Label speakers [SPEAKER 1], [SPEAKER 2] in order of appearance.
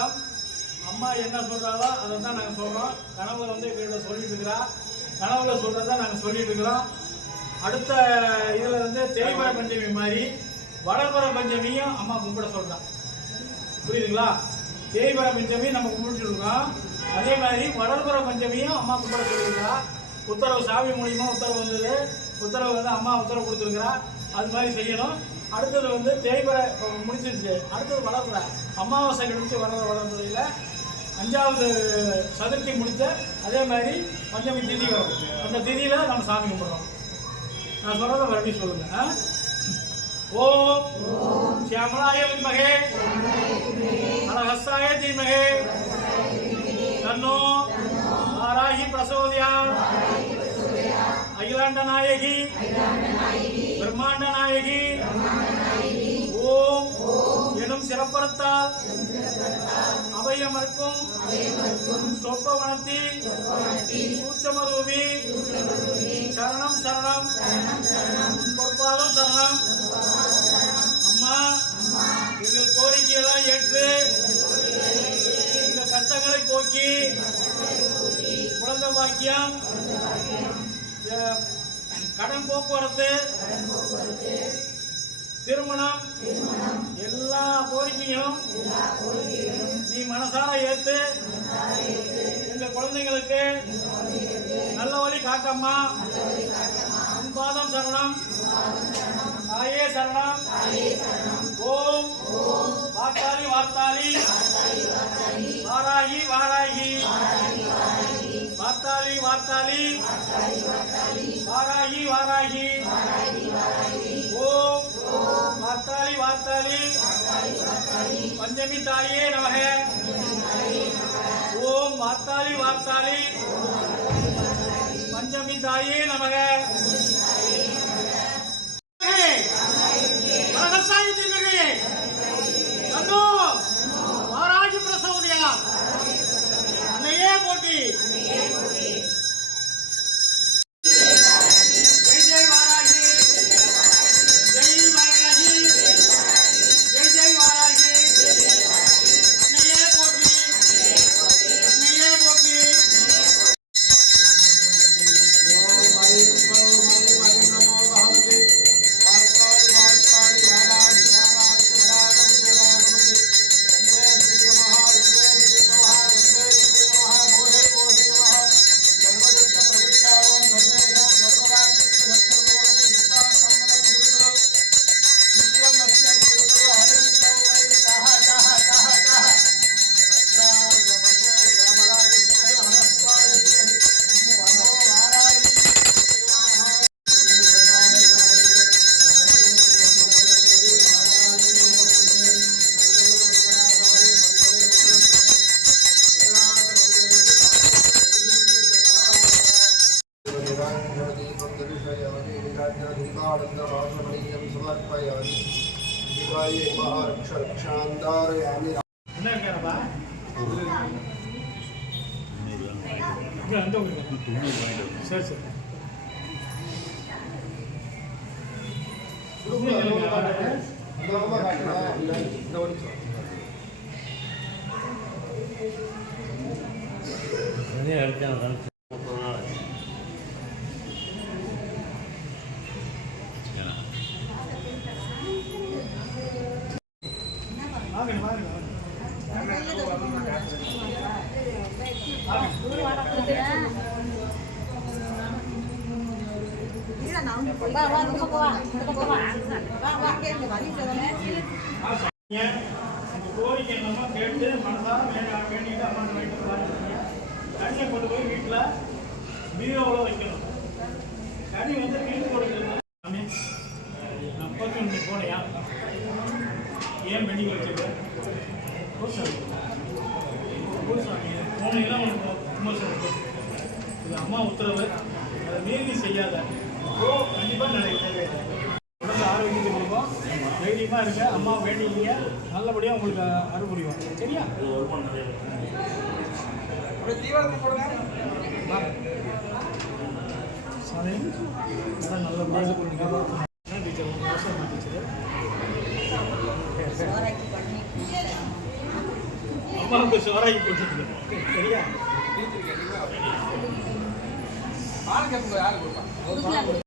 [SPEAKER 1] வணக்கம். அம்மா என்ன சொல்கிறாங்களோ அதை தான் நாங்கள் சொல்கிறோம் கனவுல வந்து எங்கள்கிட்ட சொல்லிட்டு இருக்கிறா கனவுல சொல்கிறத நாங்கள் சொல்லிட்டு இருக்கிறோம். அடுத்த இதில் வந்து தேய்மர பஞ்சமி மாதிரி வடபுற பஞ்சமியும் அம்மா கும்பிட சொல்கிறான் புரியுதுங்களா? தேய்மர பஞ்சமியும் நம்ம கும்பிட்டுருக்கோம் அதே மாதிரி வடபுற பஞ்சமியும் அம்மா கும்பிட சொல்லியிருக்கிறா உத்தரவு சாமி மூலியமாக உத்தரவு வந்தது. உத்தரவு வந்து அம்மா உத்தரவு கொடுத்துருக்குறா. அது மாதிரி செய்யணும். அடுத்தது வந்து தேய்பர இப்போ முடிஞ்சிருச்சு. அடுத்தது வளர்புற அமாவாசை கழிச்சு வளர வளர்புறையில் அஞ்சாவது சதுர்த்தி முடித்த அதே மாதிரி பஞ்சமி திதி வரும். அந்த திதியில் நம்ம சாமி கும்பிட்றோம். நான் சொல்கிறத மறுபடியும் சொல்லுங்க. ஓம் சியாமலாய மகே அழகஸ்தாய தீமகே. தன்னோ ஆராகி பிரசோதியா அகிலாண்ட நாயகி பிரம்மாண்ட நாயகி ஓம் எனும் சிறப்பறுத்தால் அபயமர்க்கும் சொப்பவனத்தி சூட்சமரூபி. சரணம் சரணம். பொற்பாதம் சரணம். அம்மா எங்கள் கோரிக்கையெல்லாம் ஏற்று எங்கள் கஷ்டங்களை போக்கி குழந்தை பாக்கியம் கடன் போக்குவரத்து திருமணம் எல்லா கோரிக்கையும் நீ மனசார ஏத்து எங்க குழந்தைங்களுக்கு நல்ல வழி காட்டம்மா. பாதம் சரணம். தாயே சரணம். ஓம். வார்த்தாளி வார்த்தாளி வாராகி வாராகி. வார்த்தாளி வாராகி வாராகி. ஓம். வார்த்தாளி வார்த்தாளி பஞ்சமி தாயே நமக. ஓம். வார்த்தாளி வார்த்தாளி பஞ்சமி தாயே நமக. பாலகிரவாசமணியம் சமர்ப்பயாமி சிவாயை மகாரக்ஷரக்ஷாந்தாரயாமி சரி சரி
[SPEAKER 2] இந்த
[SPEAKER 1] ஒரு கோரிக்கை என்னமோ கேட்டு மனசார வேண்டிட்டு அம்மாட்ட வாங்கிட்டு பாருங்க கொண்டு போய் வீட்டில் பீரோவில் வைக்கணும் கனி வந்து வீட்டு கொடுக்குறது சாமி நான் பத்து ஏன் பெண்டிங் வச்சது போனீங்கன்னா உனக்கு இது அம்மா உத்தரவு அதை மீறி செய்யாத கண்டிப்பாக உடம்பு ஆரோக்கியத்தை கொடுப்போம் தைரியமாக இருங்க அம்மா வேண்டிங்க நல்லபடியாக உங்களுக்கு அருள் புரியும் சரியா சாமி நல்ல நல்லபடியாக கொடுங்க டீச்சர் உங்கள் அவசரமா டீச்சர்
[SPEAKER 2] சோறாக்கி பண்ணி
[SPEAKER 1] அம்மாவுக்கு சோறாக்கி போட்டுருக்கு சரியா
[SPEAKER 3] டீச்சருக்கு என்னைக்குமே அவர்